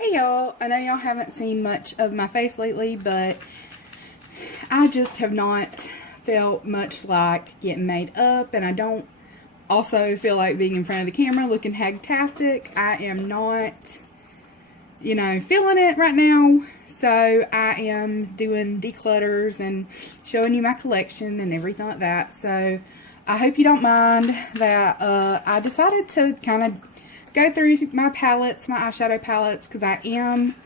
Hey y'all, I know y'all haven't seen much of my face lately, but I just have not felt much like getting made up, and I don't also feel like being in front of the camera looking hagtastic. I am not, feeling it right now, so I am doing declutters and showing you my collection and everything like that. So I hope you don't mind that I decided to kind of go through my palettes, my eyeshadow palettes, because I am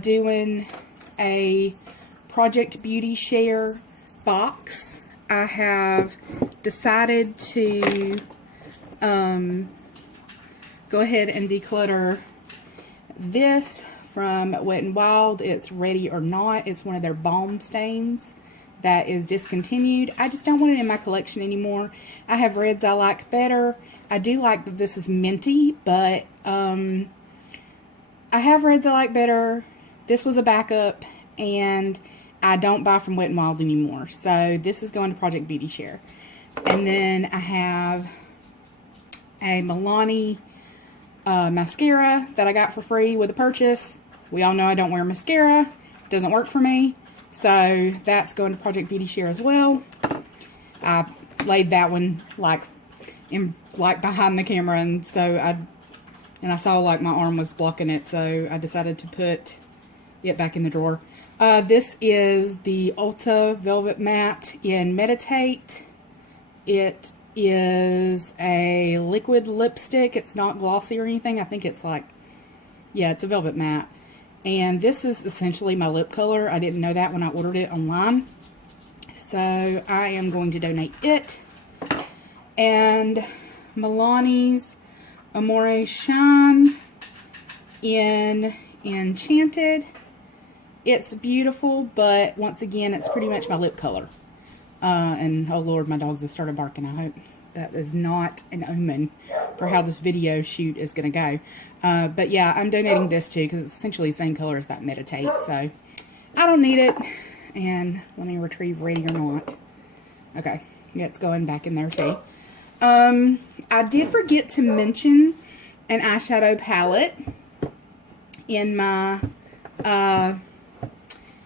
doing a Project Beauty Share box. I have decided to go ahead and declutter this from Wet n Wild. It's Ready or Not. It's one of their balm stains that is discontinued. I just don't want it in my collection anymore. I have reds I like better. I do like that this is minty, but I have reds I like better. This was a backup, and I don't buy from Wet n Wild anymore. So this is going to Project Beauty Share. And then I have a Milani mascara that I got for free with a purchase. We all know I don't wear mascara. It doesn't work for me. So that's going to Project Beauty Share as well. I laid that one like behind the camera, and so I saw like my arm was blocking it, so I decided to put it back in the drawer. This is the Ulta Velvet Matte in Meditate. It is a liquid lipstick. It's not glossy or anything. I think it's like, yeah, it's a velvet matte. And this is essentially my lip color. I didn't know that when I ordered it online. So I am going to donate it. And Milani's Amore Shine in Enchanted. It's beautiful, but once again, it's pretty much my lip color. And oh Lord, my dogs have started barking. I hope that is not an omen for how this video shoot is going to go. But yeah, I'm donating this too because it's essentially the same color as that Meditate. So I don't need it. And let me retrieve Ready or Not. Okay, yeah, it's going back in there too. I did forget to mention an eyeshadow palette in my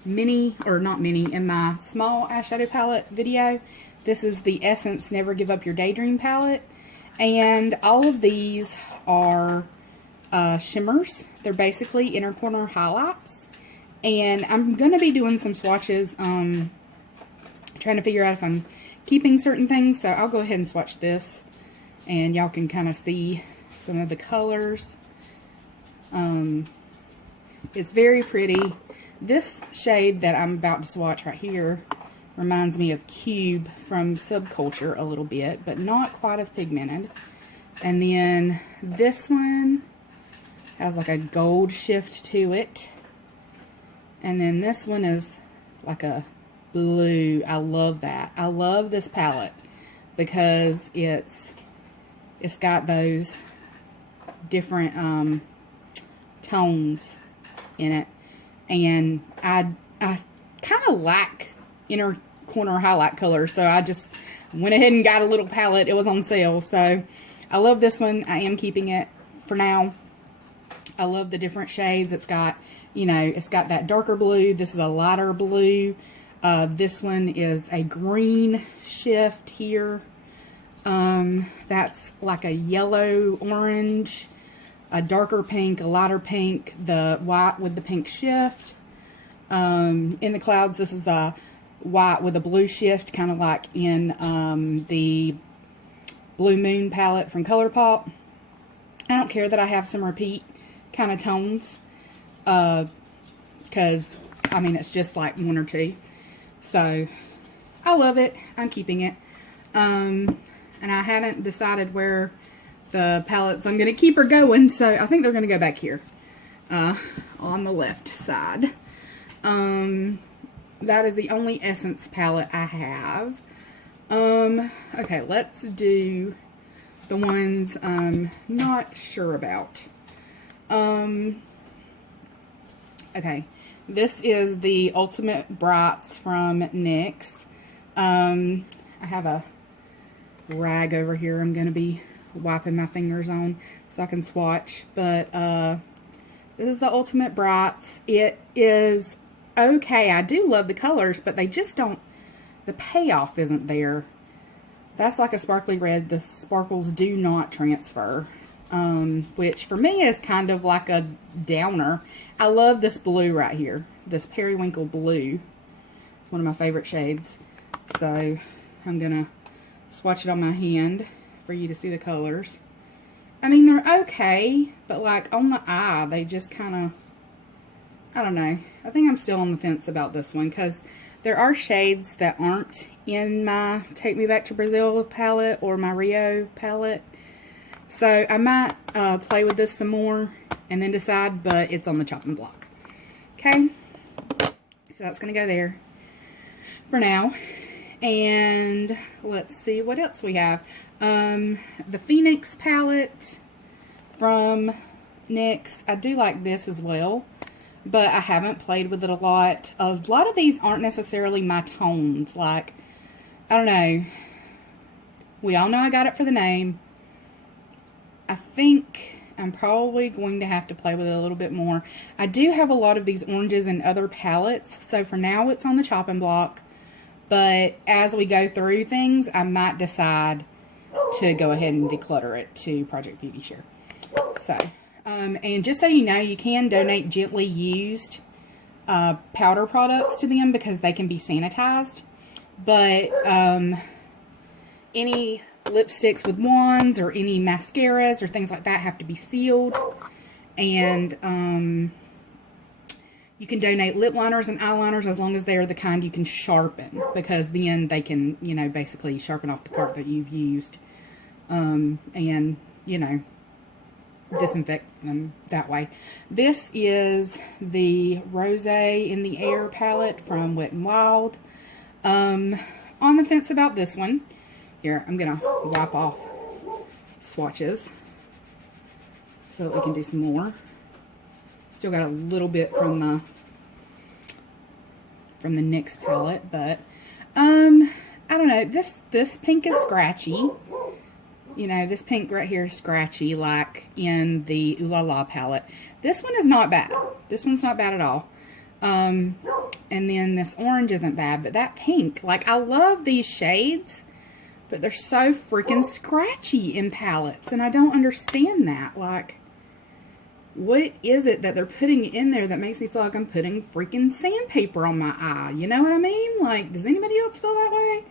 in my small eyeshadow palette video. This is the Essence Never Give Up Your Daydream palette, and all of these are shimmers. They're basically inner corner highlights, and I'm going to be doing some swatches, trying to figure out if I'm keeping certain things, so I'll go ahead and swatch this, and y'all can kind of see some of the colors. It's very pretty. This shade that I'm about to swatch right here reminds me of Cube from Subculture a little bit, but not quite as pigmented. And then this one has like a gold shift to it. And then this one is like a blue. I love that. I love this palette because it's got those different tones in it. And I kind of lack inner corner highlight color, so I just went ahead and got a little palette. It was on sale, so I love this one. I am keeping it for now. I love the different shades. It's got, it's got that darker blue. This is a lighter blue. This one is a green shift here. That's like a yellow orange, a darker pink, a lighter pink, the white with the pink shift. In the Clouds, this is a white with a blue shift, kind of like in the Blue Moon palette from ColourPop. I don't care that I have some repeat kind of tones, because, I mean, it's just like one or two. So, I love it. I'm keeping it. And I hadn't decided where the palettes I'm going to keep are going, so I think they're going to go back here on the left side. That is the only Essence palette I have. Okay, let's do the ones I'm not sure about. Okay, this is the Ultimate Brights from NYX. I have a rag over here I'm going to be wiping my fingers on so I can swatch, but This is the Ultimate Brights. It is okay. I do love the colors, but they just don't, the payoff isn't there. That's like a sparkly red. The sparkles do not transfer, which for me is kind of like a downer. I love this blue right here, this periwinkle blue. It's one of my favorite shades. So I'm going to swatch it on my hand for you to see the colors. I mean, they're okay, but like on the eye, they just kind of, I don't know. I think I'm still on the fence about this one because there are shades that aren't in my Take Me Back to Brazil palette or my Rio palette. So I might play with this some more and then decide, but it's on the chopping block. Okay, so that's going to go there for now. And let's see what else we have. The Phoenix palette from NYX. I do like this as well, but I haven't played with it a lot. A lot of these aren't necessarily my tones. Like, I don't know. We all know I got it for the name. I think I'm probably going to have to play with it a little bit more. I do have a lot of these oranges in other palettes, so for now it's on the chopping block. But as we go through things, I might decide to go ahead and declutter it to Project Beauty Share. So, and just so you know, you can donate gently used powder products to them because they can be sanitized. But any lipsticks with wands or any mascaras or things like that have to be sealed. And you can donate lip liners and eyeliners as long as they are the kind you can sharpen, because then they can, you know, basically sharpen off the part that you've used, and, you know, disinfect them that way. This is the Rose in the Air palette from Wet n Wild. On the fence about this one. Here, I'm going to wipe off swatches so that we can do some more. Still got a little bit from the NYX palette, but I don't know. This pink is scratchy. You know, this pink right here is scratchy, like in the Ooh La La palette. This one is not bad. This one's not bad at all. And then this orange isn't bad, but that pink, like, I love these shades, but they're so freaking scratchy in palettes, and I don't understand that. Like, what is it that they're putting in there that makes me feel like I'm putting freaking sandpaper on my eye? You know what I mean? Like, does anybody else feel that way?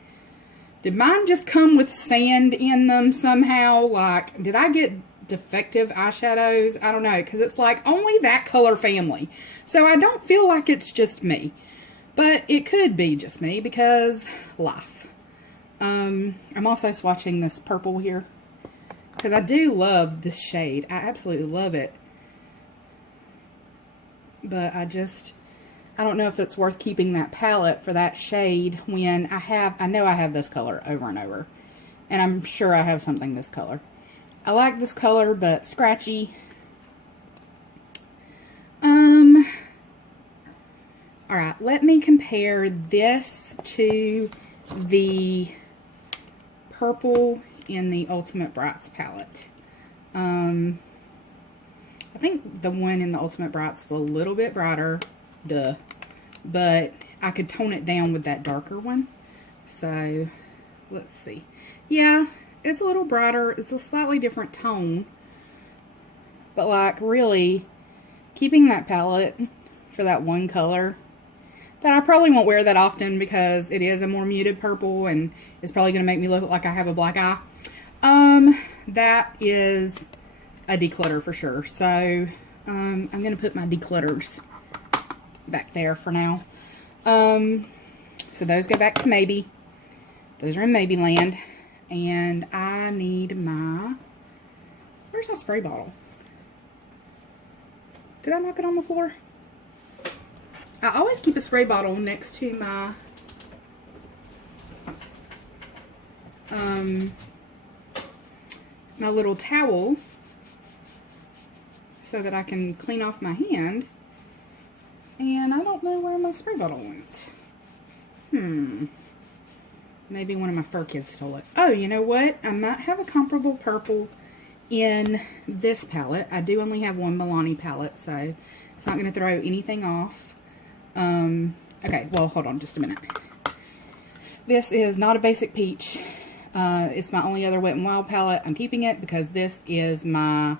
Did mine just come with sand in them somehow? Like, did I get defective eyeshadows? I don't know, because it's like only that color family. So I don't feel like it's just me. But it could be just me because life. I'm also swatching this purple here because I do love this shade. I absolutely love it. But I don't know if it's worth keeping that palette for that shade when I know I have this color over and over. And I'm sure I have something this color. I like this color, but scratchy. Alright, let me compare this to the purple in the Ultimate Brights palette. I think the one in the Ultimate Brights is a little bit brighter, but I could tone it down with that darker one. So, let's see. Yeah, it's a little brighter. It's a slightly different tone. But, like, really, keeping that palette for that one color, that I probably won't wear that often because it is a more muted purple and it's probably going to make me look like I have a black eye. That is a declutter for sure. So, I'm going to put my declutters back there for now. So those go back to maybe. Those are in maybe land. And I need my, where's my spray bottle? Did I knock it on the floor? I always keep a spray bottle next to my my little towel so that I can clean off my hand. And I don't know where my spray bottle went. Maybe one of my fur kids stole it. Oh, you know what? I might have a comparable purple in this palette. I do only have one Milani palette, so it's not going to throw anything off. Okay, well, hold on just a minute. This is not a basic peach. It's my only other Wet n Wild palette. I'm keeping it because this is my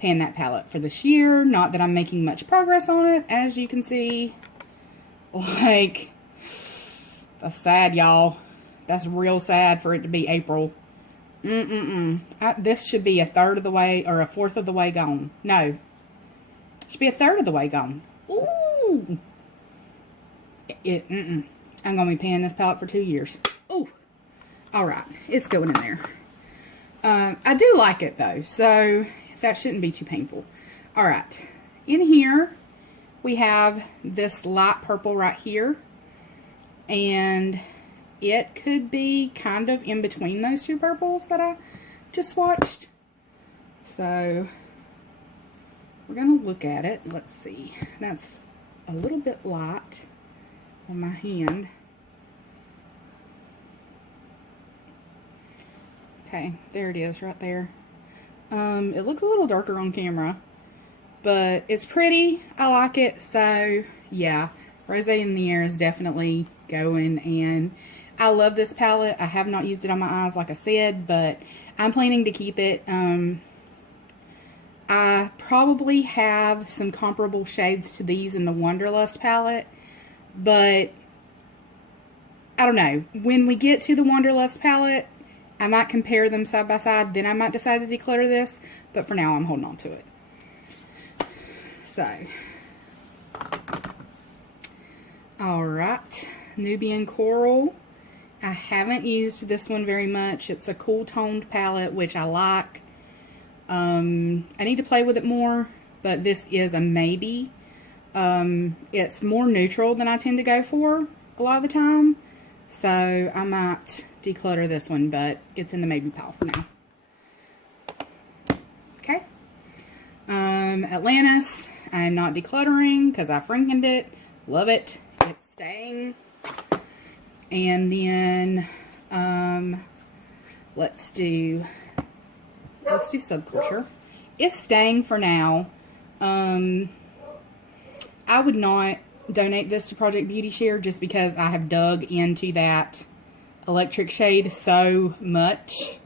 Pan That palette for this year. Not that I'm making much progress on it, as you can see. Like, that's sad, y'all. That's real sad for it to be April. This should be a third of the way, or a fourth of the way gone. No. It should be a third of the way gone. Ooh. I'm going to be paying this palette for 2 years. Ooh. Alright. It's going in there. I do like it, though. So, that shouldn't be too painful. Alright. In here, we have this light purple right here. And it could be kind of in between those two purples that I just swatched. So, we're going to look at it. Let's see. That's a little bit light on my hand. Okay, there it is right there. It looks a little darker on camera, but it's pretty. I like it. So, yeah, Rosé in the Air is definitely going, and I love this palette. I have not used it on my eyes, like I said, but I'm planning to keep it. I probably have some comparable shades to these in the Wanderlust palette, but I don't know. When we get to the Wanderlust palette, I might compare them side by side. Then I might decide to declutter this, but for now I'm holding on to it. So, alright, Nubian Coral. I haven't used this one very much. It's a cool toned palette, which I like. I need to play with it more, but this is a maybe. It's more neutral than I tend to go for a lot of the time. So I might declutter this one, but it's in the maybe pile for now. Okay. Atlantis, I'm not decluttering because I frankened it. Love it. It's staying. And then, let's do Subculture. It's staying for now. I would not donate this to Project Beauty Share just because I have dug into that electric shade so much.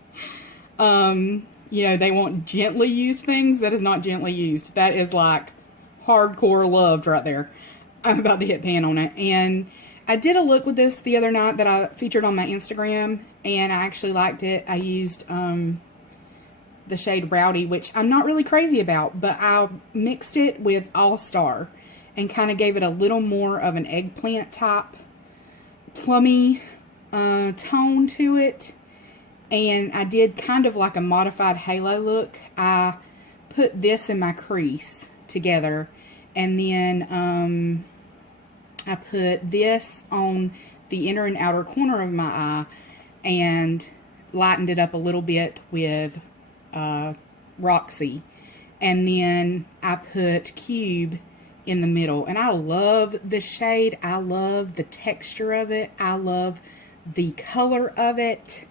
You know, they want gently used things. That is not gently used. That is like hardcore loved right there. I'm about to hit pan on it. And I did a look with this the other night that I featured on my Instagram, and I actually liked it. I used the shade Rowdy, which I'm not really crazy about, but I mixed it with All Star and kind of gave it a little more of an eggplant type plummy tone to it. And I did kind of like a modified halo look. I put this in my crease together, and then I put this on the inner and outer corner of my eye and lightened it up a little bit with Roxy. And then I put Cube in the middle. And I love the shade. I love the texture of it. I love the color of it.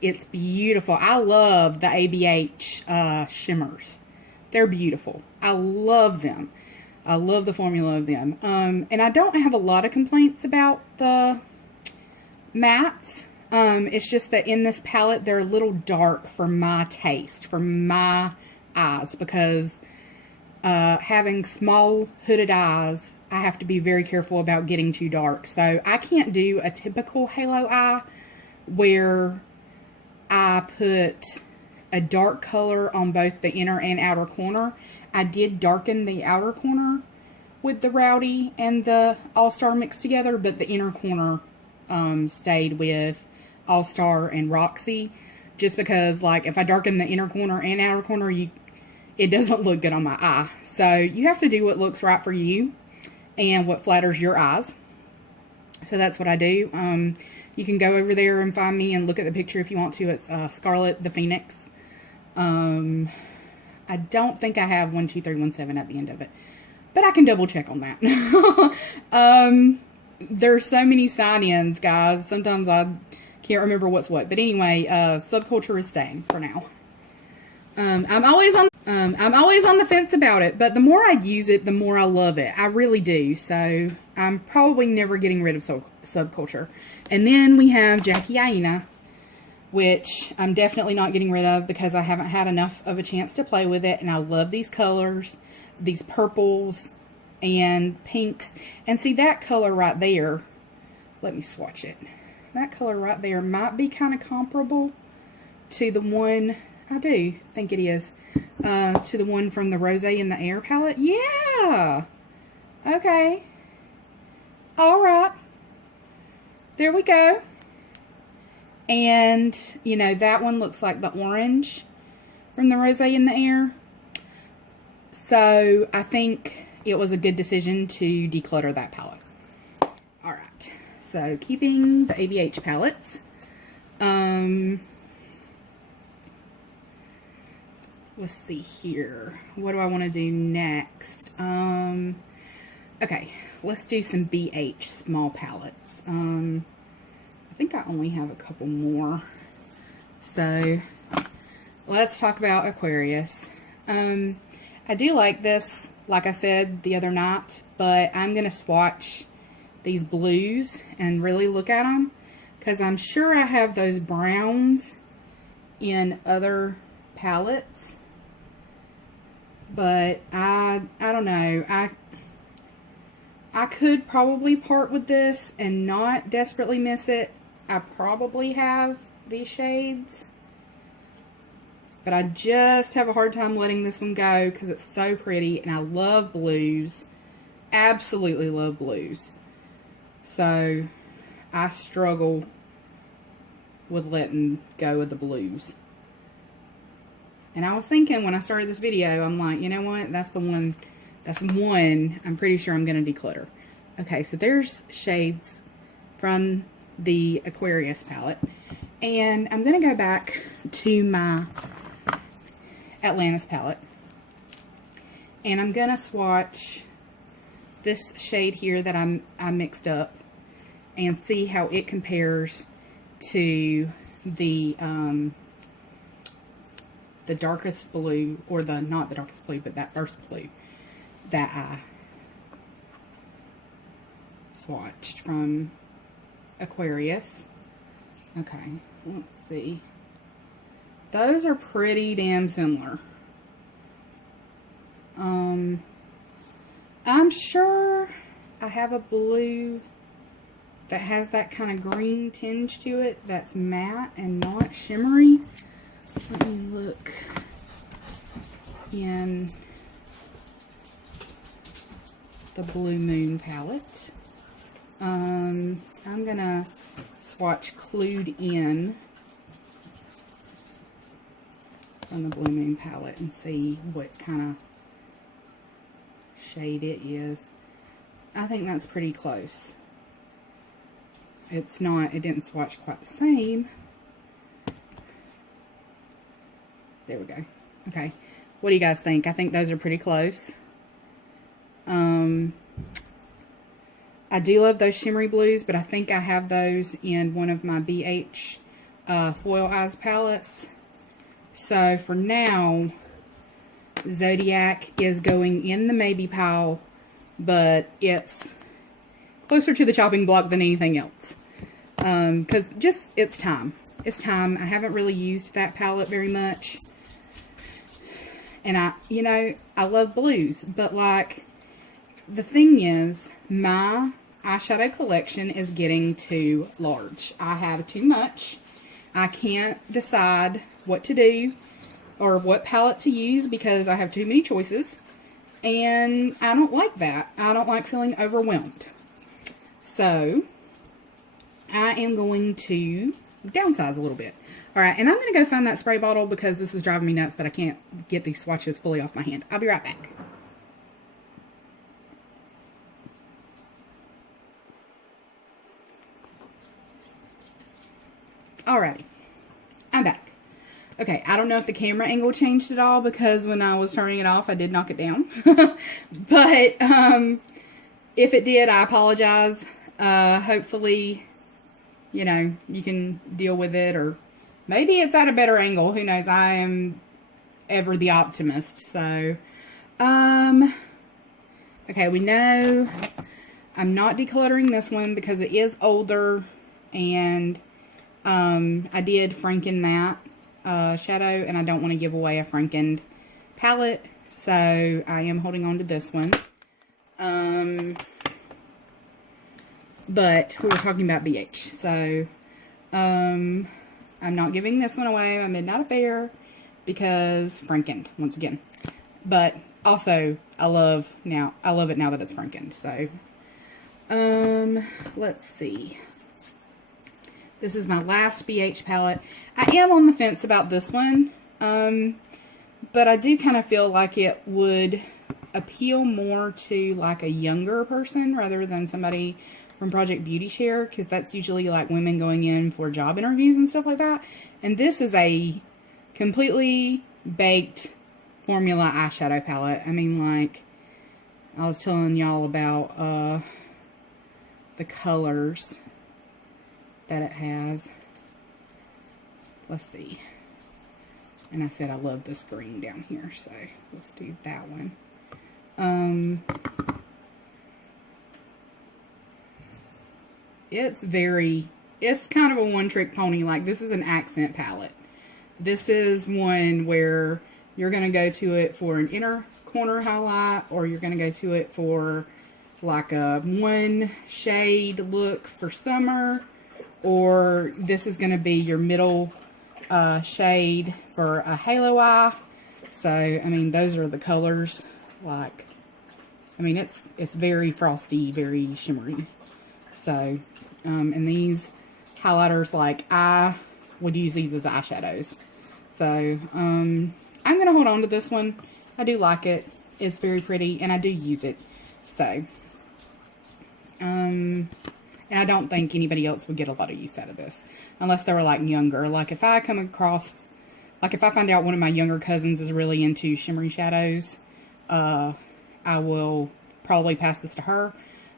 It's beautiful. I love the ABH shimmers. They're beautiful. I love them. I love the formula of them. And I don't have a lot of complaints about the mattes. It's just that in this palette, they're a little dark for my taste, for my eyes, because having small hooded eyes, I have to be very careful about getting too dark. So I can't do a typical halo eye where I put a dark color on both the inner and outer corner. I did darken the outer corner with the Rowdy and the All-Star mixed together, but the inner corner stayed with All-Star and Roxy, just because, like, if I darken the inner corner and outer corner, it doesn't look good on my eye. So you have to do what looks right for you and what flatters your eyes. So that's what I do. You can go over there and find me and look at the picture if you want to. It's Scarlet the Phoenix. I don't think I have 12317 at the end of it, but I can double check on that. There's so many sign-ins, guys. Sometimes I can't remember what's what. But anyway, Subculture is staying for now. I'm always on the fence about it, but the more I use it, the more I love it. I really do. So I'm probably never getting rid of Subculture. And then we have Jackie Aina, which I'm definitely not getting rid of because I haven't had enough of a chance to play with it. And I love these colors, these purples and pinks. And see that color right there, let me swatch it. That color right there might be kind of comparable to the one, I do think it is, to the one from the Rose in the Air palette. Yeah! Okay. Alright. There we go. And, you know, that one looks like the orange from the Rose in the Air. So, I think it was a good decision to declutter that palette. Alright. So, keeping the ABH palettes. Let's see here. What do I want to do next? Okay, let's do some BH small palettes. I think I only have a couple more. So, let's talk about Aquarius. I do like this, like I said the other night, but I'm going to swatch these blues and really look at them, because I'm sure I have those browns in other palettes. But I don't know. I could probably part with this and not desperately miss it. I probably have these shades, but I just have a hard time letting this one go because it's so pretty and I love blues. Absolutely love blues. So I struggle with letting go of the blues. And I was thinking when I started this video, I'm like, you know what? That's the one I'm pretty sure I'm going to declutter. Okay, so there's shades from the Aquarius palette. And I'm going to go back to my Atlantis palette. And I'm going to swatch this shade here that I mixed up and see how it compares to the darkest blue, or not the darkest blue, but that first blue that I swatched from Aquarius. Okay, let's see. Those are pretty damn similar. I'm sure I have a blue that has that kind of green tinge to it that's matte and not shimmery. Let me look in the Blue Moon palette. I'm gonna swatch Clued In on the Blue Moon palette and see what kind of shade it is. I think that's pretty close. It didn't swatch quite the same. There we go. Okay. What do you guys think? I think those are pretty close. I do love those shimmery blues, but I think I have those in one of my BH Foil Eyes palettes. So for now, Zodiac is going in the maybe pile, but it's closer to the chopping block than anything else. Because it's time. It's time. I haven't really used that palette very much. And I love blues, but like, the thing is, my eyeshadow collection is getting too large. I have too much. I can't decide what to do or what palette to use because I have too many choices. And I don't like that. I don't like feeling overwhelmed. So, I am going to downsize a little bit. Alright, and I'm going to go find that spray bottle because this is driving me nuts that I can't get these swatches fully off my hand. I'll be right back. Alrighty, I'm back. Okay, I don't know if the camera angle changed at all because when I was turning it off, I did knock it down. But, if it did, I apologize. Hopefully, you can deal with it, or maybe it's at a better angle. Who knows? I am ever the optimist. So, okay, we know I'm not decluttering this one because it is older, and I did Franken that shadow, and I don't want to give away a Frankened palette, so I am holding on to this one. But we were talking about BH, so I'm not giving this one away, my Midnight Affair, because Frankened once again. But also I love it now that it's Frankened. So let's see. This is my last BH palette. I am on the fence about this one, but I do kind of feel like it would appeal more to like a younger person rather than somebody from Project Beauty Share, because that's usually like women going in for job interviews and stuff like that. And this is a completely baked formula eyeshadow palette. I mean, like, I was telling y'all about the colors that it has. Let's see. And I said I love this green down here, so let's do that one. It's kind of a one-trick pony. Like, this is an accent palette. This is one where you're going to go to it for an inner corner highlight, or you're going to go to it for like a one shade look for summer, or this is going to be your middle shade for a halo eye. So, I mean, those are the colors. Like, I mean, it's very frosty, very shimmery. So, and these highlighters, like, I would use these as eyeshadows. So, I'm going to hold on to this one. I do like it. It's very pretty, and I do use it. So, and I don't think anybody else would get a lot of use out of this. Unless they were, like, younger. Like, if I come across, like, if I find out one of my younger cousins is really into shimmery shadows, I will probably pass this to her.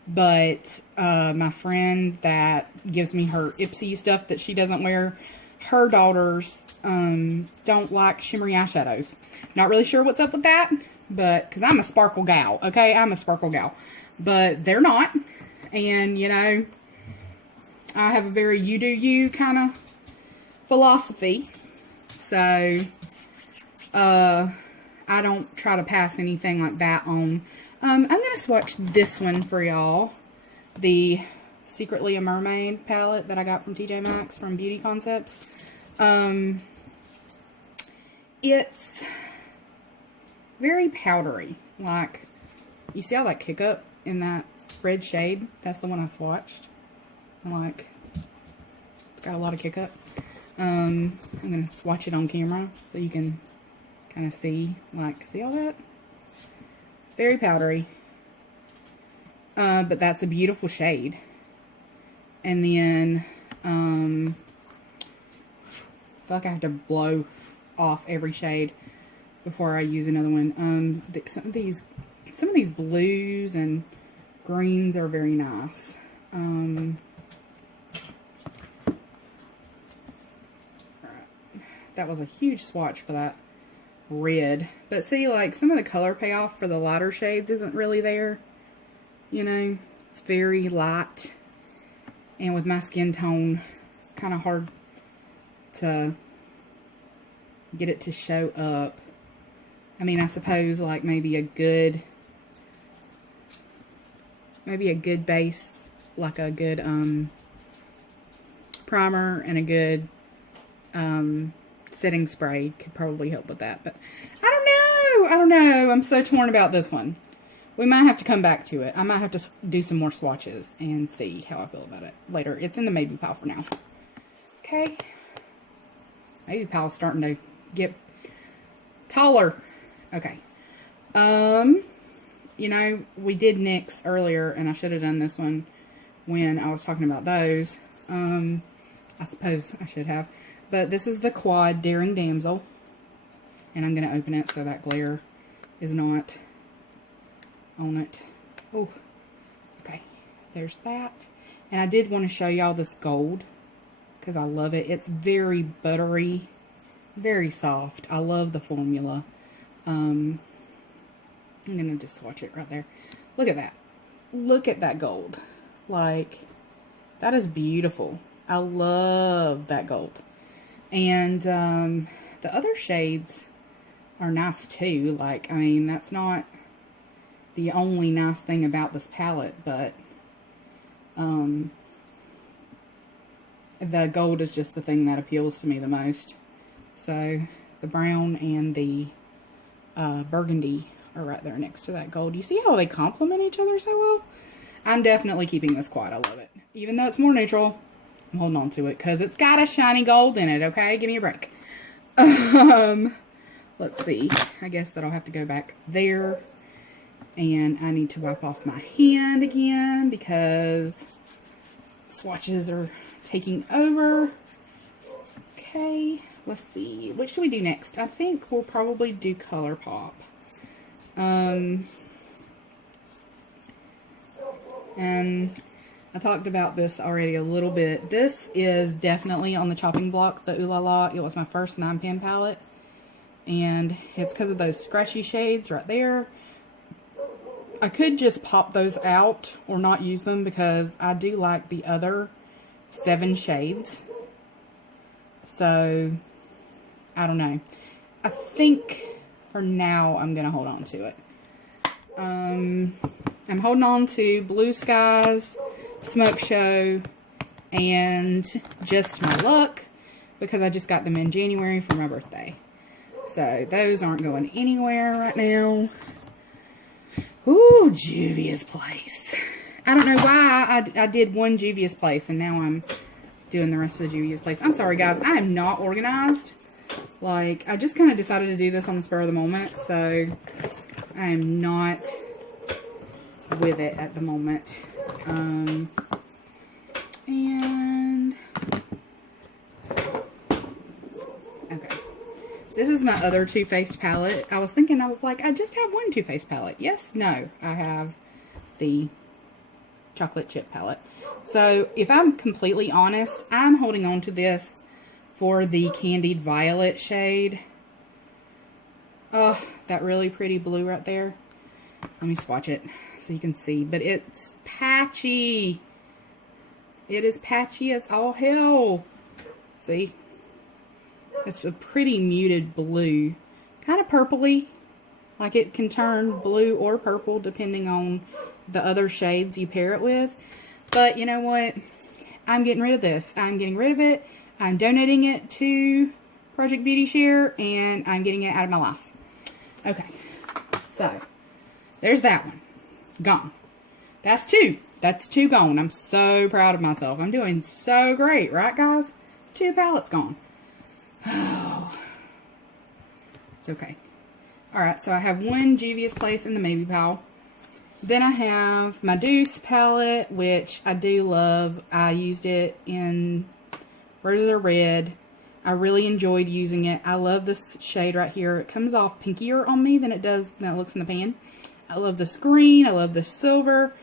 But my friend that gives me her Ipsy stuff that she doesn't wear, her daughters don't like shimmery eyeshadows. Not really sure what's up with that, but because I'm a sparkle gal, okay? I'm a sparkle gal. But they're not. And, you know, I have a very you do you kind of philosophy. So, I don't try to pass anything like that on. I'm going to swatch this one for y'all. The Secretly a Mermaid palette that I got from TJ Maxx from Beauty Concepts. It's very powdery. Like, you see all that kick up in that red shade? That's the one I swatched. Like, it's got a lot of kick up. I'm going to swatch it on camera so you can kind of see, like, see all that? It's very powdery. But that's a beautiful shade. And then, I feel like I have to blow off every shade before I use another one. Some of these blues and greens are very nice. That was a huge swatch for that red. But see, like, some of the color payoff for the lighter shades isn't really there. You know, it's very light. And with my skin tone, it's kind of hard to get it to show up. I mean, I suppose, like, maybe a good base, like a good primer and a good setting spray could probably help with that. But I don't know. I'm so torn about this one. We might have to come back to it. I might have to do some more swatches and see how I feel about it later. It's in the maybe pile for now. Okay. Maybe pile's starting to get taller. Okay. You know, we did NYX earlier, and I should have done this one when I was talking about those. I suppose I should have. But this is the Quad Daring Damsel. And I'm going to open it so that glare is not on it. Oh, okay. There's that. And I did want to show y'all this gold because I love it. It's very buttery Very soft. I love the formula. I'm going to just swatch it right there. Look at that. Look at that gold. Like, that is beautiful. I love that gold. And the other shades are nice too. Like, I mean, that's not the only nice thing about this palette, but the gold is just the thing that appeals to me the most. So the brown and the burgundy are right there next to that gold. You see how they complement each other so well? I'm definitely keeping this quiet. I love it. Even though it's more neutral, I'm holding on to it because it's got a shiny gold in it, okay? Give me a break. Let's see. I guess that I'll have to go back there. And I need to wipe off my hand again because swatches are taking over. Okay, let's see. What should we do next? I think we'll probably do ColourPop. And I talked about this already a little bit. This is definitely on the chopping block, the Ooh La La. It was my first 9-pan palette. And it's because of those scratchy shades right there. I could just pop those out or not use them because I do like the other 7 shades. So, I don't know. I think for now I'm going to hold on to it. I'm holding on to Blue Skies, Smoke Show, and Just My Luck because I just got them in January for my birthday. So, those aren't going anywhere right now. Ooh, Juvia's Place. I don't know why I did one Juvia's Place and now I'm doing the rest of the Juvia's Place. I'm sorry, guys. I am not organized. Like, I just kind of decided to do this on the spur of the moment, so I am not with it at the moment. And okay. This is my other Too Faced palette. I was like, I just have one Too Faced palette. Yes? No. I have the chocolate chip palette. So, if I'm completely honest, I'm holding on to this for the Candied Violet shade. Oh, that really pretty blue right there. Let me swatch it so you can see. But it's patchy. It is patchy as all hell. See? It's a pretty muted blue. Kind of purpley. Like it can turn blue or purple depending on the other shades you pair it with. But you know what? I'm getting rid of this. I'm getting rid of it. I'm donating it to Project Beauty Share. And I'm getting it out of my life. Okay. So, there's that one. Gone. That's 2. That's 2 gone. I'm so proud of myself. I'm doing so great. Right, guys? 2 palettes gone. Oh. It's okay. Alright, so I have one Juvia's Place in the maybe pile. Then I have my Deuce palette, which I do love. I used it in Roses Are Red. I really enjoyed using it. I love this shade right here. It comes off pinkier on me than it looks in the pan. I love this green. I love the silver.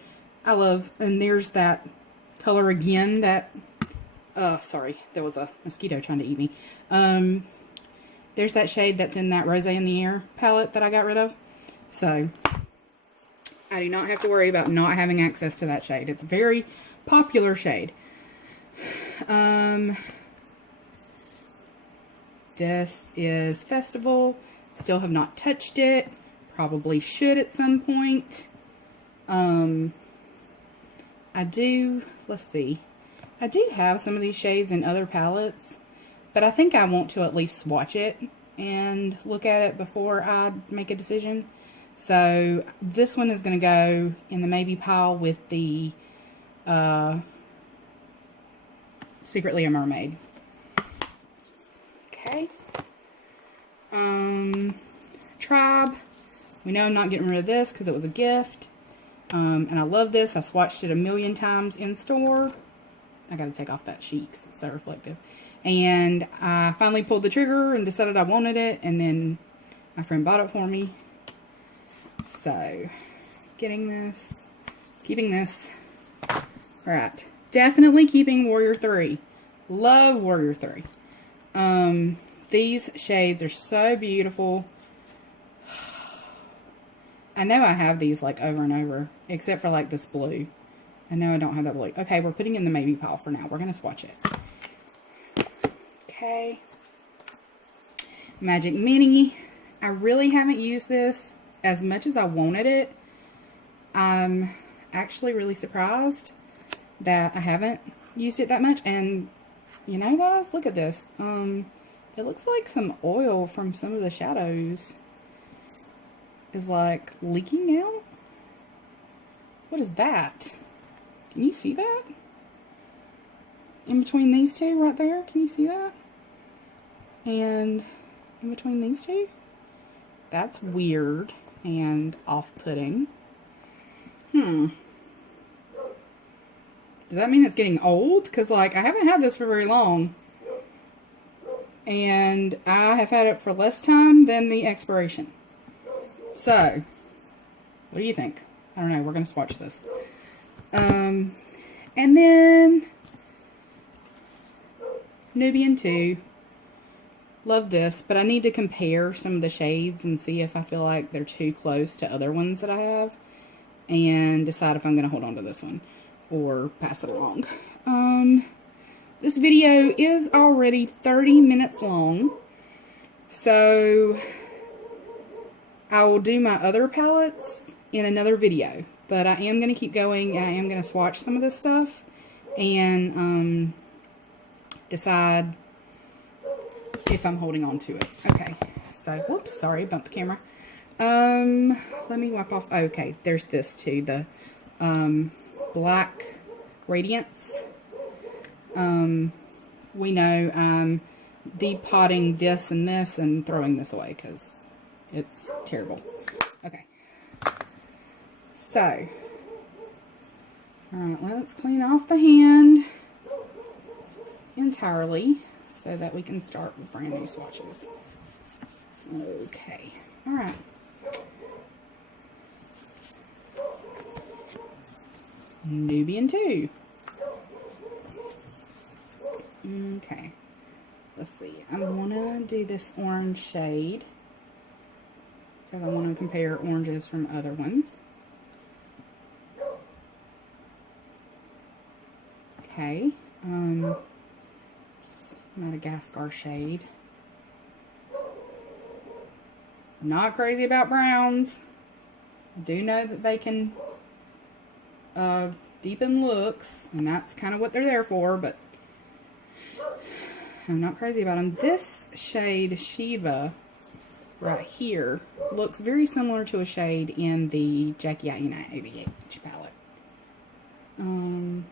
And there's that color again that, sorry, there was a mosquito trying to eat me. There's that shade that's in that Rosé in the Air palette that I got rid of. So, I do not have to worry about not having access to that shade. It's a very popular shade. This is Festival. Still have not touched it. Probably should at some point. Let's see. I do have some of these shades in other palettes, but I think I want to at least swatch it and look at it before I make a decision. So this one is going to go in the maybe pile with the Secretly a Mermaid. Okay. Tribe. We know I'm not getting rid of this because it was a gift. And I love this. I swatched it a million times in store. I gotta take off that sheet because it's so reflective. And I finally pulled the trigger and decided I wanted it. And then my friend bought it for me. So, getting this. Keeping this. Alright. Definitely keeping Warrior 3. Love Warrior 3. These shades are so beautiful. I know I have these like over and over, except for like this blue. I know I don't have that blue. Okay, we're putting in the maybe pile for now. We're going to swatch it. Okay. Magic Mini. I really haven't used this as much as I wanted it. I'm actually really surprised that I haven't used it that much. And, you know, guys, look at this. It looks like some oil from some of the shadows is like leaking out. What is that? Can you see that? In between these two right there, can you see that? And in between these two? That's weird and off-putting. Does that mean it's getting old? Because, like, I haven't had this for very long. And I have had it for less time than the expiration. So, what do you think? I don't know. We're going to swatch this. And then Nubian 2. Love this, but I need to compare some of the shades and see if I feel like they're too close to other ones that I have, and decide if I'm going to hold on to this one or pass it along. This video is already 30 minutes long, so I will do my other palettes in another video, but I am going to keep going, and I am going to swatch some of this stuff and decide if I'm holding on to it. Okay, so, whoops, sorry, bumped the camera. Let me wipe off. Okay, there's this too, the Black Radiance. We know I'm depotting this and this and throwing this away because it's terrible. Okay, so, alright, let's clean off the hand entirely, so that we can start with brand new swatches. Okay. Alright. Nubian 2. Okay. Let's see. I want to do this orange shade, because I want to compare oranges from other ones. Okay. Madagascar shade. Not crazy about browns. I do know that they can deepen looks, and that's kind of what they're there for, but I'm not crazy about them. This shade Shiva right here looks very similar to a shade in the Jackie Aina 88 palette. And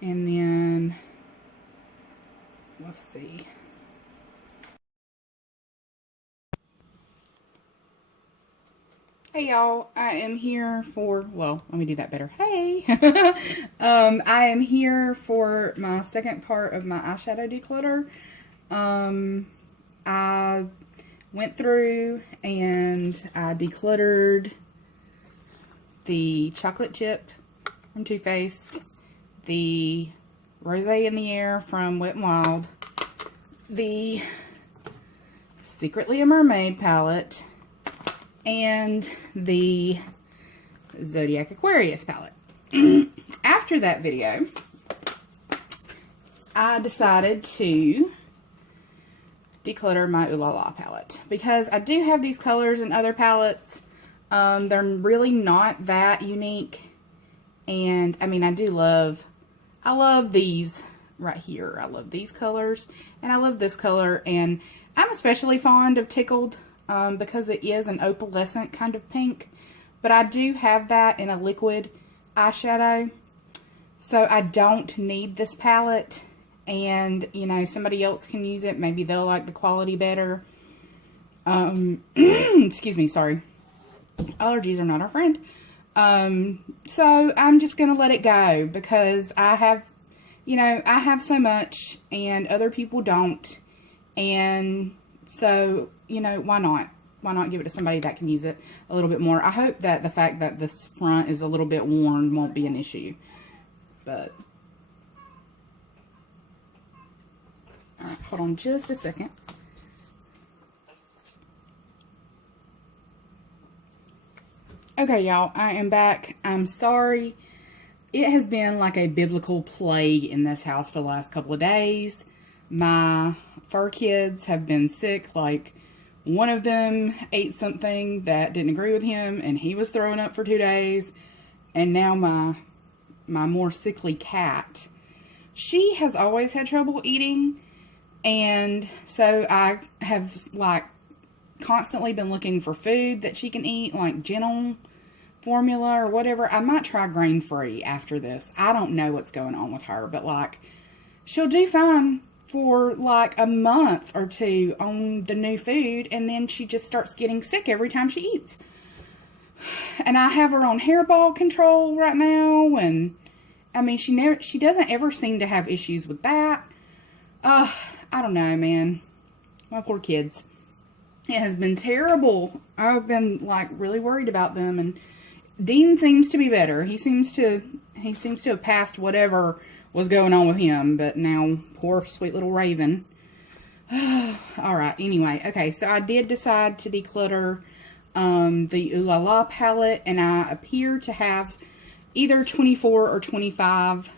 then let's see. Hey y'all, I am here for, well, let me do that better. Hey! I am here for my second part of my eyeshadow declutter. I went through and I decluttered the chocolate chip from Too Faced, the Rosé in the Air from Wet n Wild, the Secretly a Mermaid palette, and the Zodiac Aquarius palette. After that video, I decided to declutter my Ooh La La palette, because I do have these colors in other palettes. They're really not that unique, and I mean, I love these right here. I love these colors, and I love this color, and I'm especially fond of Tickled because it is an opalescent kind of pink, but I do have that in a liquid eyeshadow, so I don't need this palette. And you know, somebody else can use it. Maybe they'll like the quality better. Excuse me, sorry. Allergies are not our friend. So I'm just gonna let it go, because I have, you know, I have so much and other people don't, and so, you know, why not? Why not give it to somebody that can use it a little bit more? I hope that the fact that this front is a little bit worn won't be an issue. But All right, hold on just a second. Okay, y'all, I am back. I'm sorry. It has been like a biblical plague in this house for the last couple of days. My fur kids have been sick. Like, one of them ate something that didn't agree with him, and he was throwing up for 2 days. And now my more sickly cat, she has always had trouble eating. And so I have, like, constantly been looking for food that she can eat, like gentle formula or whatever. I might try grain-free after this. I don't know what's going on with her, but, like, she'll do fine for, like, a month or two on the new food, and then she just starts getting sick every time she eats. And I have her on hairball control right now, and, I mean, she doesn't ever seem to have issues with that. I don't know, man. My poor kids. It has been terrible. I've been, like, really worried about them. And Dean seems to be better. He seems to have passed whatever was going on with him. But now, poor sweet little Raven. Alright, anyway. Okay, so I did decide to declutter the Ooh La La palette. And I appear to have either 24 or 25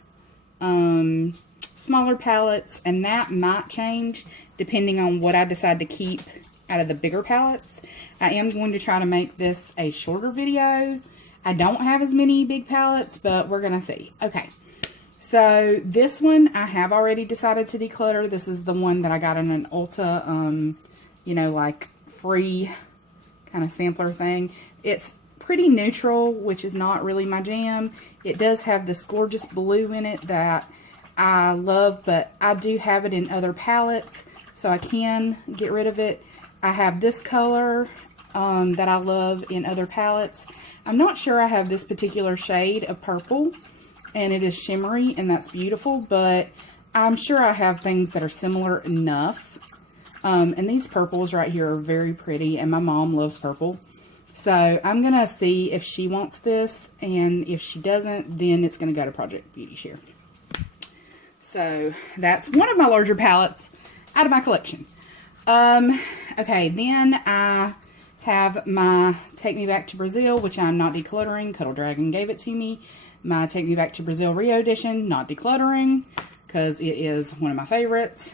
smaller palettes, and that might change depending on what I decide to keep out of the bigger palettes. I am going to try to make this a shorter video. I don't have as many big palettes, but we're going to see. Okay, so this one I have already decided to declutter. This is the one that I got in an Ulta, you know, like free kind of sampler thing. It's pretty neutral, which is not really my jam. It does have this gorgeous blue in it that I love, but I do have it in other palettes, so I can get rid of it. I have this color that I love in other palettes. I'm not sure I have this particular shade of purple, and it is shimmery, and that's beautiful, but I'm sure I have things that are similar enough. And these purples right here are very pretty, and my mom loves purple. So I'm going to see if she wants this, and if she doesn't, then it's going to go to Project Beauty Share. So that's one of my larger palettes out of my collection. Okay, then I have my Take Me Back to Brazil, which I'm not decluttering. Cuddle Dragon gave it to me. My Take Me Back to Brazil Rio edition, not decluttering, because it is one of my favorites.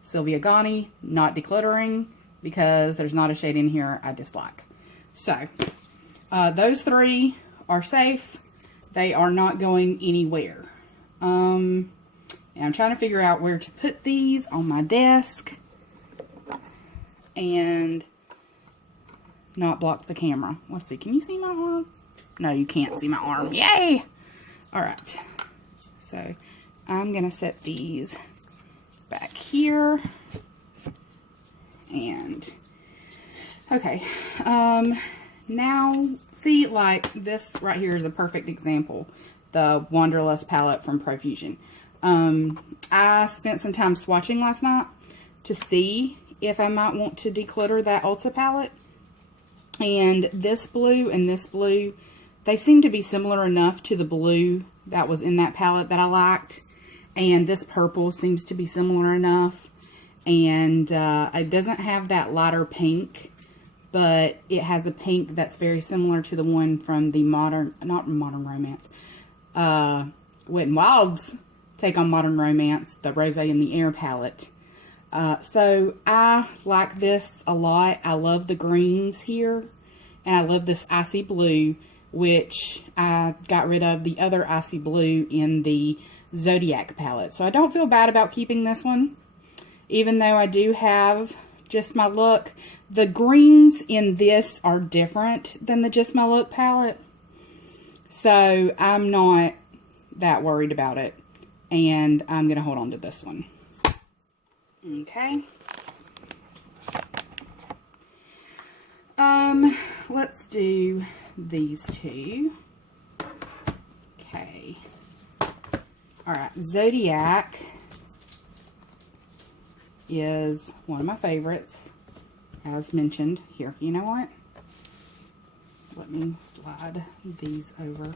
Sylvia Gani, not decluttering, because there's not a shade in here I dislike. So, those three are safe. They are not going anywhere. And I'm trying to figure out where to put these on my desk and not block the camera. Let's see, can you see my arm? No, you can't see my arm. Yay! Alright, so I'm going to set these back here. And, okay, now, see, like, this right here is a perfect example. The Wanderlust palette from Profusion. I spent some time swatching last night to see if I might want to declutter that Ulta palette. And this blue and this blue, they seem to be similar enough to the blue that was in that palette that I liked. And this purple seems to be similar enough. And it doesn't have that lighter pink, but it has a pink that's very similar to the one from the not Modern Romance, Wet n Wild's take on Modern Romance, the Rose in the Air palette. So I like this a lot. I love the greens here, and I love this icy blue, which I got rid of the other icy blue in the Zodiac palette. So I don't feel bad about keeping this one, even though I do have Just My Look. The greens in this are different than the Just My Look palette, so I'm not that worried about it, and I'm going to hold on to this one. Okay. Let's do these two. Okay. Alright, Zodiac is one of my favorites, as mentioned. Here, you know what? Let me slide these over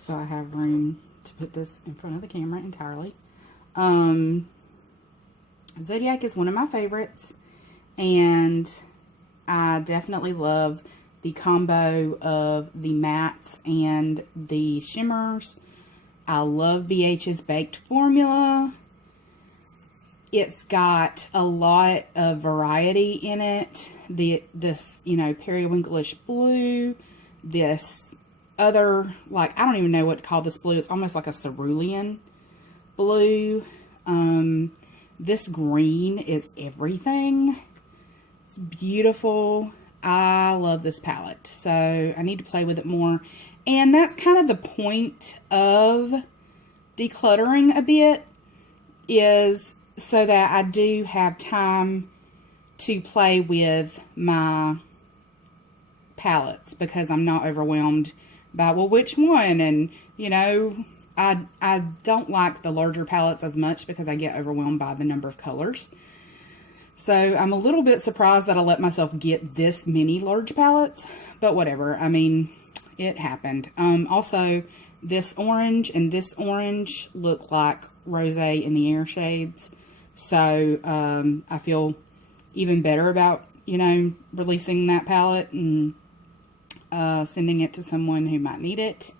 so I have room to put this in front of the camera entirely. Zodiac is one of my favorites, and I definitely love the combo of the mattes and the shimmers. I love BH's Baked Formula. It's got a lot of variety in it. This, you know, periwinkle-ish blue. This other, like, I don't even know what to call this blue. It's almost like a cerulean blue. This green is everything. It's beautiful. I love this palette. So I need to play with it more. And that's kind of the point of decluttering a bit, is so that I do have time to play with my palettes, because I'm not overwhelmed by, well, which one? And, you know, I don't like the larger palettes as much because I get overwhelmed by the number of colors. So I'm a little bit surprised that I let myself get this many large palettes, but whatever. I mean, it happened. Also, this orange and this orange look like rosé in the air shades. So I feel even better about, you know, releasing that palette and sending it to someone who might need it.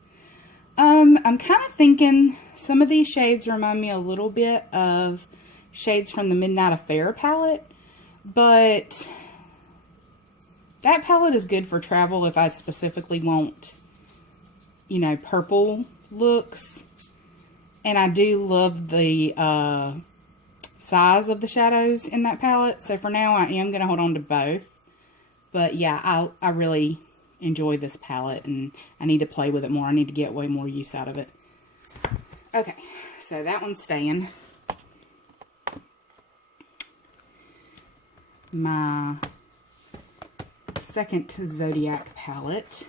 I'm kind of thinking some of these shades remind me a little bit of shades from the Midnight Affair palette, but that palette is good for travel if I specifically want, you know, purple looks. And I do love the size of the shadows in that palette. So for now, I am going to hold on to both. But yeah, I really enjoy this palette, and I need to play with it more. I need to get way more use out of it. Okay, so that one's staying. My second Zodiac palette.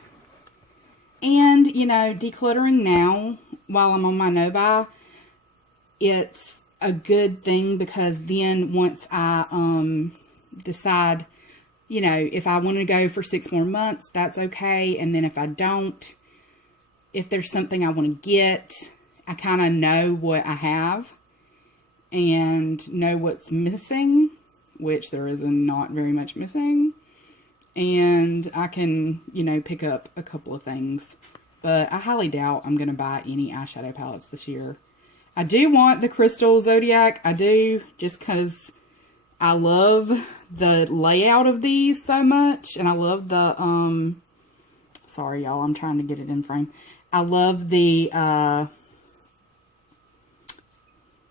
And, you know, decluttering now while I'm on my no-buy, it's a good thing, because then once I decide, you know, if I want to go for 6 more months, that's okay. And then if I don't, if there's something I want to get, I kind of know what I have and know what's missing, which there is not very much missing. And I can, you know, pick up a couple of things. But I highly doubt I'm going to buy any eyeshadow palettes this year. I do want the Crystal Zodiac. I do, just because I love the layout of these so much. And I love the, sorry y'all, I'm trying to get it in frame. I love the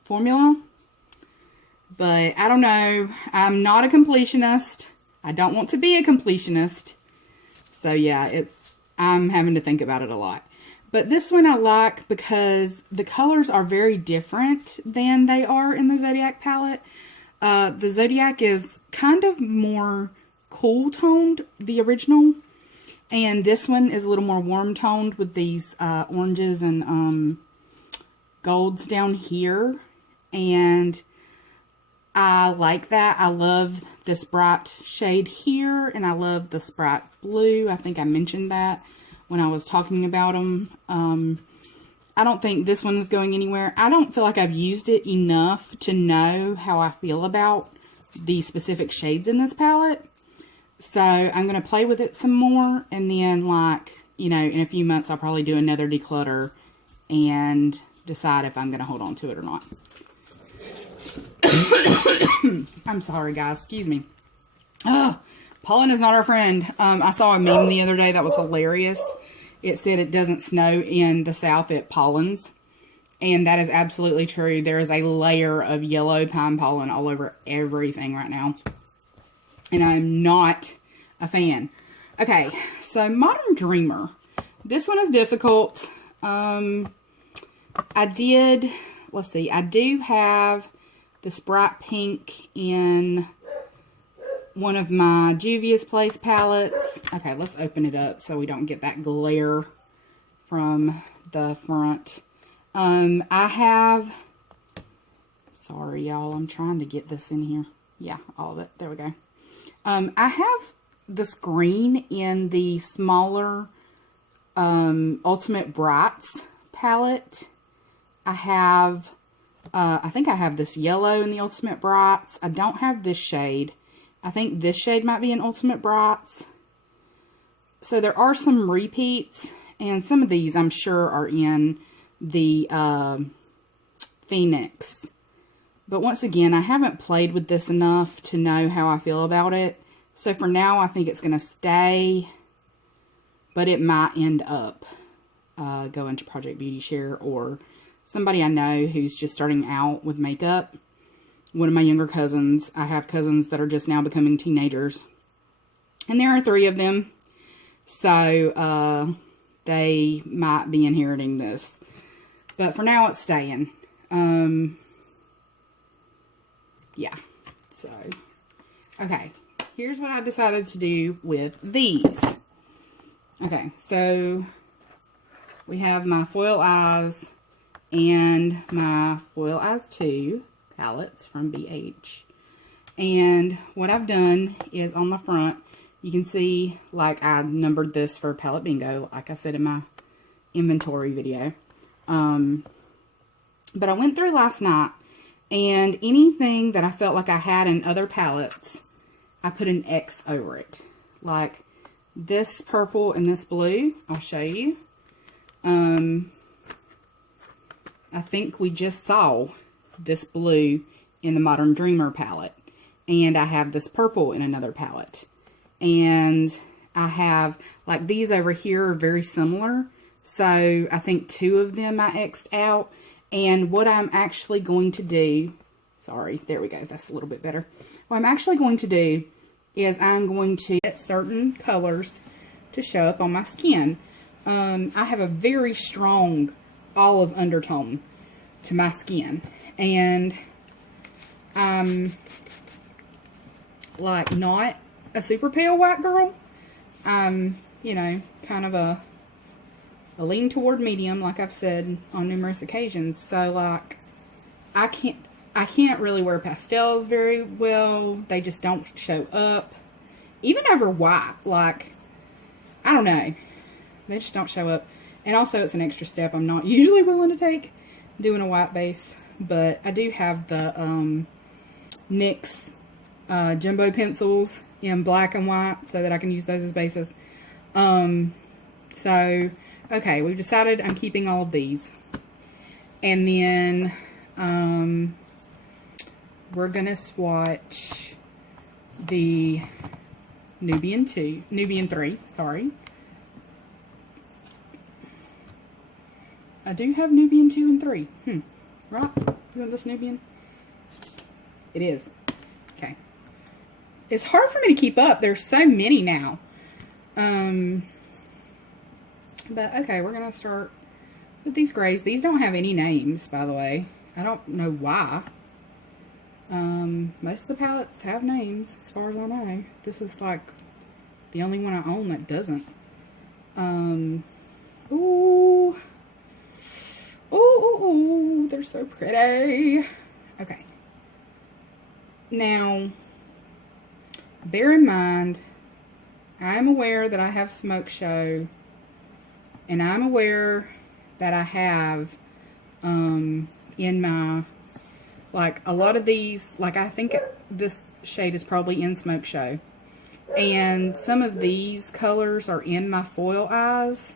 formula. But I don't know. I'm not a completionist. I don't want to be a completionist. So yeah, I'm having to think about it a lot. But this one I like because the colors are very different than they are in the Zodiac palette. The Zodiac is kind of more cool toned, the original. And this one is a little more warm toned with these oranges and golds down here. And I like that. I love this bright shade here, and I love this bright blue. I think I mentioned that when I was talking about them. I don't think this one is going anywhere. I don't feel like I've used it enough to know how I feel about the specific shades in this palette. So I'm going to play with it some more, and then, like, you know, in a few months I'll probably do another declutter and decide if I'm going to hold on to it or not. I'm sorry, guys. Excuse me. Pollen is not our friend. I saw a meme the other day that was hilarious. It said it doesn't snow in the South, it pollens. And that is absolutely true. There is a layer of yellow pine pollen all over everything right now. And I'm not a fan. Okay, so Modern Dreamer. This one is difficult. Let's see, I do have this bright pink in one of my Juvia's Place palettes. Okay, let's open it up so we don't get that glare from the front. I have, sorry y'all, I'm trying to get this in here. Yeah, all of it. There we go. I have this green in the smaller Ultimate Brights palette. I have I think I have this yellow in the Ultimate Brights. I don't have this shade. I think this shade might be in Ultimate Brights. So there are some repeats, and some of these I'm sure are in the Phoenix. But once again, I haven't played with this enough to know how I feel about it. So for now, I think it's going to stay, but it might end up going to Project Beauty Share or somebody I know who's just starting out with makeup. One of my younger cousins. I have cousins that are just now becoming teenagers. And there are 3 of them. So, they might be inheriting this. But for now, it's staying. Yeah. So, okay. Here's what I decided to do with these. Okay, so we have my Foil Eyes and my Foil Eyes 2 palettes from BH. And what I've done is on the front, you can see, like, I numbered this for Palette Bingo, like I said in my inventory video. But I went through last night, and anything that I felt like I had in other palettes, I put an X over it. Like this purple and this blue, I'll show you. I think we just saw this blue in the Modern Dreamer palette. And I have this purple in another palette. And I have, like, these over here are very similar. So I think 2 of them I X'd out. And what I'm actually going to do, sorry, there we go, that's a little bit better. What I'm actually going to do is I'm going to get certain colors to show up on my skin. I have a very strong olive undertone to my skin. And I'm, like, not a super pale white girl. I'm, you know, kind of a lean toward medium, like I've said on numerous occasions. So, like, I can't really wear pastels very well. They just don't show up. Even over white, like, I don't know. They just don't show up. And also, it's an extra step I'm not usually willing to take, doing a white base. But I do have the NYX jumbo pencils in black and white, so that I can use those as bases. So, okay, we've decided I'm keeping all of these. And then, we're going to swatch the Nubian 3, sorry. I do have Nubian 2 and 3. Right? Isn't this Nubian? It is. Okay. It's hard for me to keep up. There's so many now. But, okay, we're going to start with these grays. These don't have any names, by the way. I don't know why. Most of the palettes have names, as far as I know. This is, like, the only one I own that doesn't. Ooh. Ooh, they're so pretty. Okay. Now, bear in mind, I'm aware that I have Smoke Show, and I'm aware that I have, in my, like, a lot of these, like, I think this shade is probably in Smoke Show. And some of these colors are in my Foil Eyes.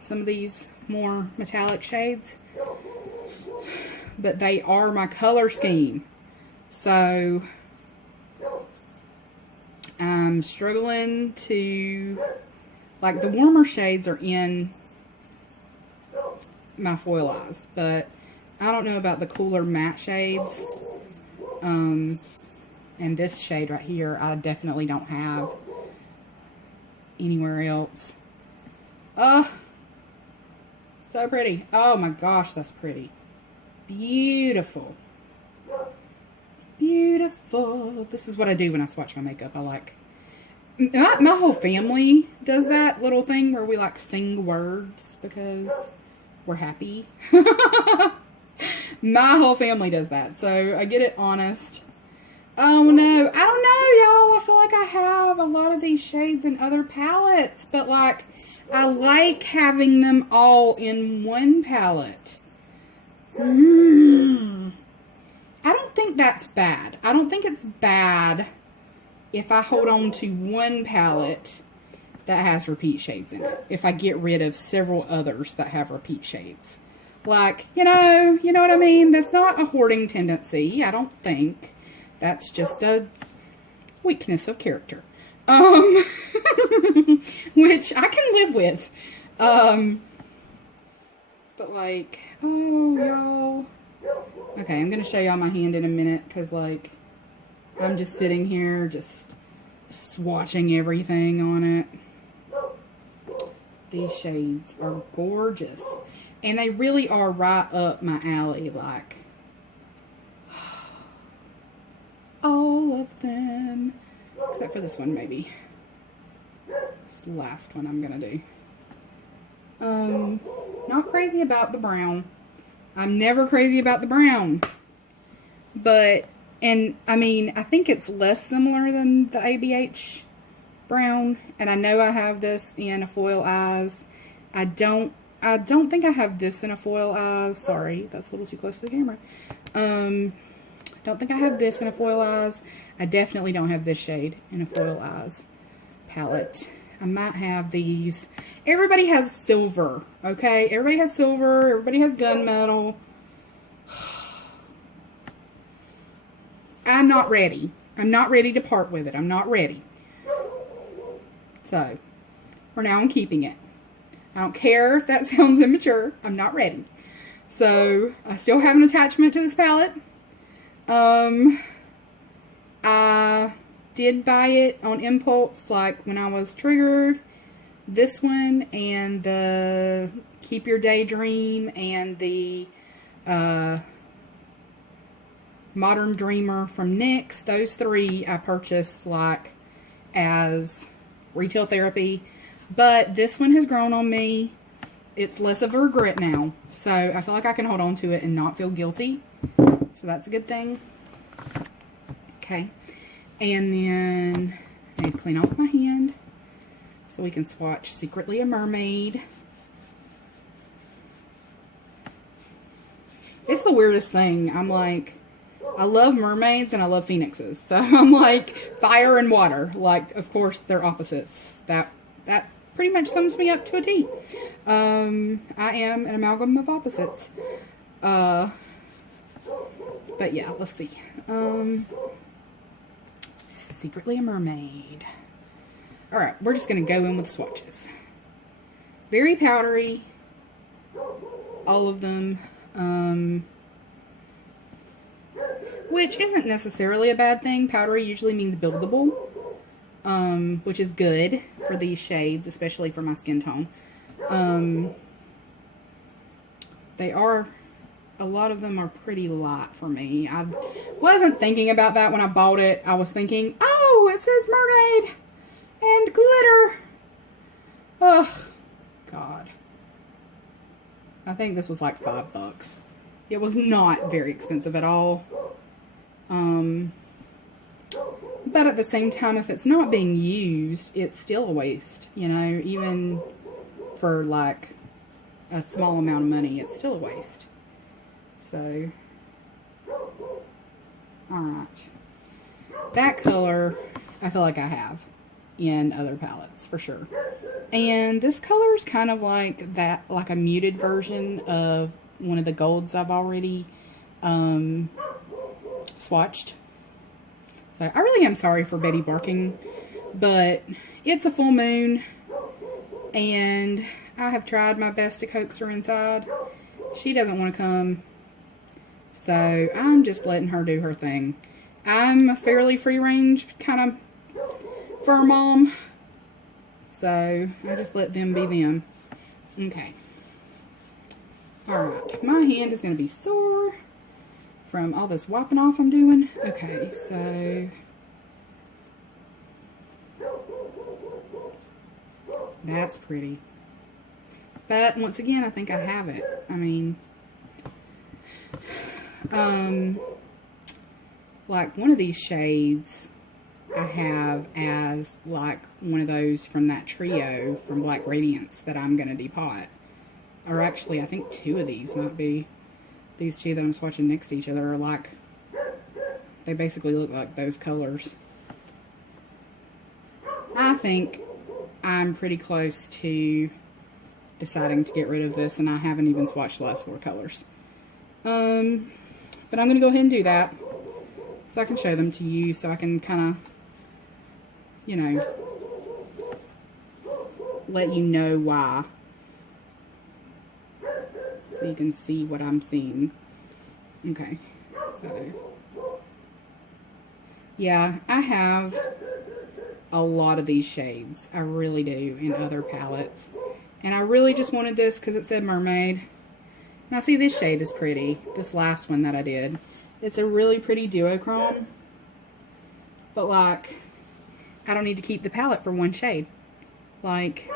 Some of these more metallic shades. But they are my color scheme. So, I'm struggling to, like, the warmer shades are in my Foil Eyes. But I don't know about the cooler matte shades. And this shade right here, I definitely don't have anywhere else. Oh, so pretty. Oh my gosh, that's pretty. Beautiful. Beautiful. This is what I do when I swatch my makeup. I like, my whole family does that little thing where we, like, sing words because we're happy. My whole family does that, so I get it honest. Oh no, I don't know, y'all. I feel like I have a lot of these shades in other palettes, but, like, I like having them all in one palette. think that's bad. I don't think it's bad if I hold on to one palette that has repeat shades in it. If I get rid of several others that have repeat shades. Like, you know what I mean? That's not a hoarding tendency, I don't think. That's just a weakness of character. Which I can live with. But like, oh, y'all. Okay, I'm going to show y'all my hand in a minute because, like, I'm just sitting here just swatching everything on it. These shades are gorgeous. And they really are right up my alley, like, all of them. Except for this one, maybe. This last one I'm going to do. Not crazy about the brown. I'm never crazy about the brown. But, and I mean, I think it's less similar than the ABH brown. And I know I have this in a foil eyes. I don't think I have this in a foil eyes. Sorry, that's a little too close to the camera. Don't think I have this in a foil eyes. I definitely don't have this shade in a foil eyes palette. I might have these. Everybody has silver, okay? Everybody has silver. Everybody has gunmetal. I'm not ready. I'm not ready to part with it. I'm not ready. So, for now, I'm keeping it. I don't care if that sounds immature. I'm not ready. So, I still have an attachment to this palette. I did buy it on impulse, like when I was triggered. This one and the Keep Your Daydream and the Modern Dreamer from NYX. Those three I purchased like as retail therapy. But this one has grown on me. It's less of a regret now. So I feel like I can hold on to it and not feel guilty. So that's a good thing. Okay. And then I need to clean off my hand so we can swatch Secretly a Mermaid. It's the weirdest thing. I'm like, I love mermaids and I love phoenixes. So I'm like fire and water. Like, of course, they're opposites. That pretty much sums me up to a T. I am an amalgam of opposites. But yeah, let's see. Secretly a Mermaid. Alright, we're just going to go in with swatches. Very powdery. All of them. Which isn't necessarily a bad thing. Powdery usually means buildable. Which is good for these shades, especially for my skin tone. They are, a lot of them are pretty light for me. I wasn't thinking about that when I bought it. I was thinking, oh, it says mermaid and glitter. Oh, God. I think this was like $5. It was not very expensive at all. But at the same time, if it's not being used, it's still a waste, you know, even for like a small amount of money, it's still a waste. So, alright. That color, I feel like I have in other palettes, for sure. And this color is kind of like that, like a muted version of one of the golds I've already swatched. So, I really am sorry for Betty barking, but it's a full moon, and I have tried my best to coax her inside. She doesn't want to come, so I'm just letting her do her thing. I'm a fairly free-range kind of fur mom, so I just let them be them. Okay. Alright, my hand is going to be sore from all this wiping off I'm doing. Okay, so that's pretty. But once again, I think I have it. I mean, like one of these shades I have as like one of those from that trio from Black Radiance that I'm going to depot. Or actually, I think two of these might be. These two that I'm swatching next to each other are like They basically look like those colors. I think I'm pretty close to deciding to get rid of this, and I haven't even swatched the last 4 colors. But I'm going to go ahead and do that so I can show them to you, so I can kind of, you know, let you know why. So you can see what I'm seeing. Okay, so yeah, I have a lot of these shades. I really do, in other palettes. And I really just wanted this because it said mermaid. Now see, this shade is pretty. This last one that I did. It's a really pretty duochrome. But like, I don't need to keep the palette for one shade. Like,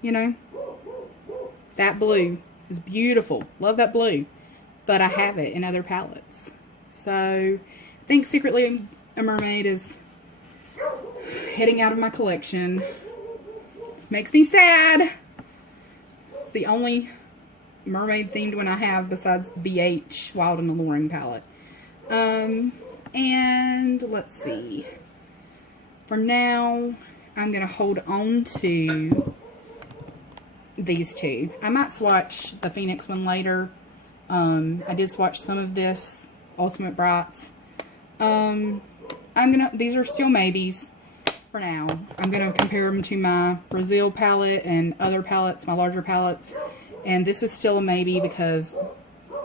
you know, that blue is beautiful. Love that blue. But I have it in other palettes. So, I think Secretly a Mermaid is heading out of my collection. This makes me sad. It's the only mermaid themed one I have besides the BH Wild and Alluring palette. And let's see. For now, I'm going to hold on to these 2. I might swatch the Phoenix one later. I did swatch some of this Ultimate Brights. These are still maybes for now. I'm gonna compare them to my Brazil palette and other palettes, my larger palettes. And this is still a maybe because,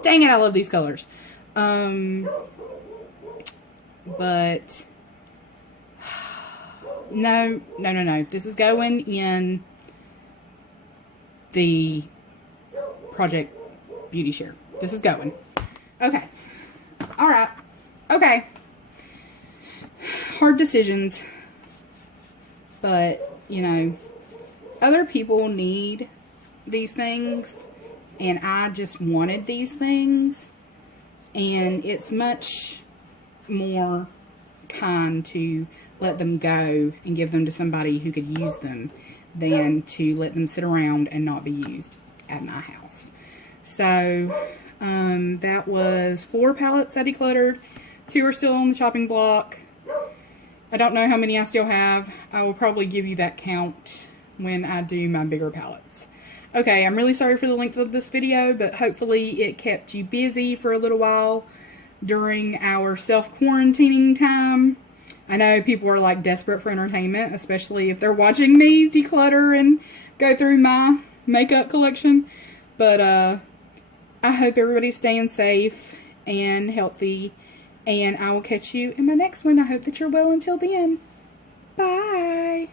dang it, I love these colors. But no. This is going in the Project Beauty Share. This is going. Okay. Alright. Okay. Hard decisions. But, you know, other people need these things. And I just wanted these things. And it's much more kind to let them go and give them to somebody who could use them than to let them sit around and not be used at my house. So, that was 4 palettes I decluttered. 2 are still on the chopping block. I don't know how many I still have. I will probably give you that count when I do my bigger palettes. Okay, I'm really sorry for the length of this video, but hopefully it kept you busy for a little while during our self-quarantining time. I know people are like desperate for entertainment, especially if they're watching me declutter and go through my makeup collection. But I hope everybody's staying safe and healthy, and I will catch you in my next one. I hope that you're well until then. Bye.